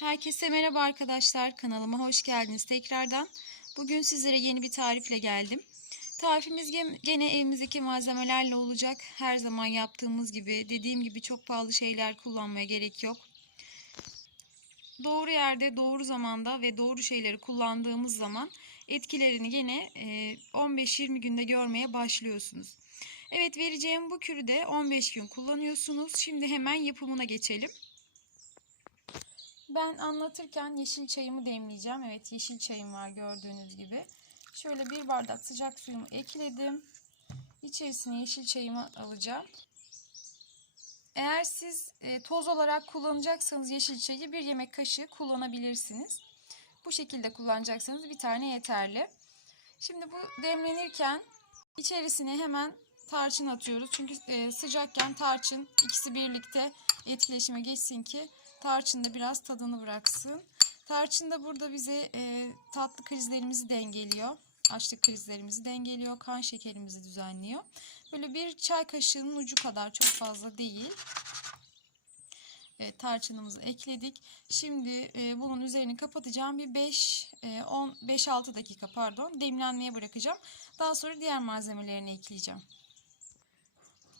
Herkese merhaba arkadaşlar. Kanalıma hoş geldiniz tekrardan. Bugün sizlere yeni bir tarifle geldim. Tarifimiz gene evimizdeki malzemelerle olacak. Her zaman yaptığımız gibi, dediğim gibi çok pahalı şeyler kullanmaya gerek yok. Doğru yerde, doğru zamanda ve doğru şeyleri kullandığımız zaman etkilerini gene e, 15-20 günde görmeye başlıyorsunuz. Evet vereceğim bu kürü de 15 gün kullanıyorsunuz. Şimdi hemen yapımına geçelim. Ben anlatırken yeşil çayımı demleyeceğim. Evet yeşil çayım var gördüğünüz gibi. Şöyle bir bardak sıcak suyumu ekledim. İçerisine yeşil çayımı alacağım. Eğer siz e, toz olarak kullanacaksanız yeşil çayı bir yemek kaşığı kullanabilirsiniz. Bu şekilde kullanacaksanız bir tane yeterli. Şimdi bu demlenirken içerisine hemen tarçın atıyoruz. Çünkü e, sıcakken tarçın ikisi birlikte etkileşime geçsin ki tarçın da biraz tadını bıraksın. Tarçın da burada bize e, tatlı krizlerimizi dengeliyor. Açlık krizlerimizi dengeliyor. Kan şekerimizi düzenliyor. Böyle bir çay kaşığının ucu kadar çok fazla değil. Evet, tarçınımızı ekledik. Şimdi e, bunun üzerini kapatacağım. Bir 5 e, 10 5 6 dakika pardon demlenmeye bırakacağım. Daha sonra diğer malzemelerini ekleyeceğim.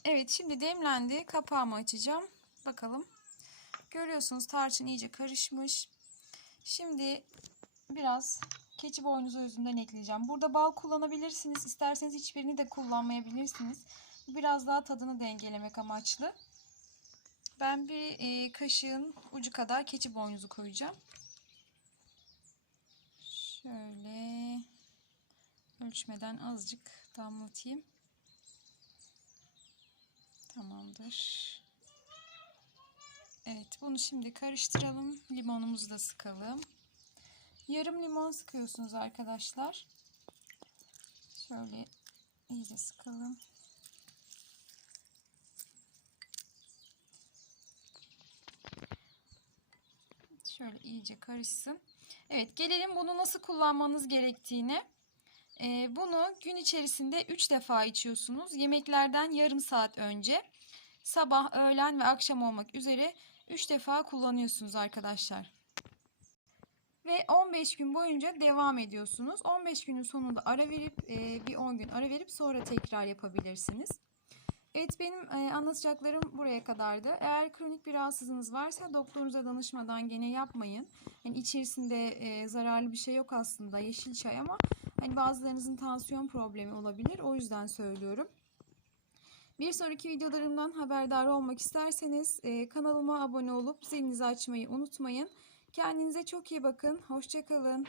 Evet, şimdi demlendi. Kapağımı açacağım. Bakalım. Görüyorsunuz tarçın iyice karışmış. Şimdi biraz keçi boynuzu özünden ekleyeceğim. Burada bal kullanabilirsiniz. İsterseniz hiçbirini de kullanmayabilirsiniz. Biraz daha tadını dengelemek amaçlı. Ben bir e, kaşığın ucu kadar keçi boynuzu koyacağım. Şöyle ölçmeden azıcık damlatayım. Tamamdır. Evet bunu şimdi karıştıralım. Limonumuzu da sıkalım. Yarım limon sıkıyorsunuz arkadaşlar. Şöyle iyice sıkalım. Şöyle iyice karışsın. Evet gelelim bunu nasıl kullanmanız gerektiğine. Ee, bunu gün içerisinde 3 defa içiyorsunuz. Yemeklerden yarım saat önce. Sabah, öğlen ve akşam olmak üzere 3 defa kullanıyorsunuz arkadaşlar. Ve 15 gün boyunca devam ediyorsunuz. 15 günün sonunda ara verip e, bir 10 gün ara verip sonra tekrar yapabilirsiniz. Evet benim e, anlatacaklarım buraya kadardı. Eğer kronik bir rahatsızlığınız varsa doktorunuza danışmadan gene yapmayın. Yani içerisinde e, zararlı bir şey yok aslında yeşil çay ama hani bazılarınızın tansiyon problemi olabilir. O yüzden söylüyorum. Bir sonraki videolarımdan haberdar olmak isterseniz e, kanalıma abone olup zilinizi açmayı unutmayın. Kendinize çok iyi bakın. Hoşçakalın.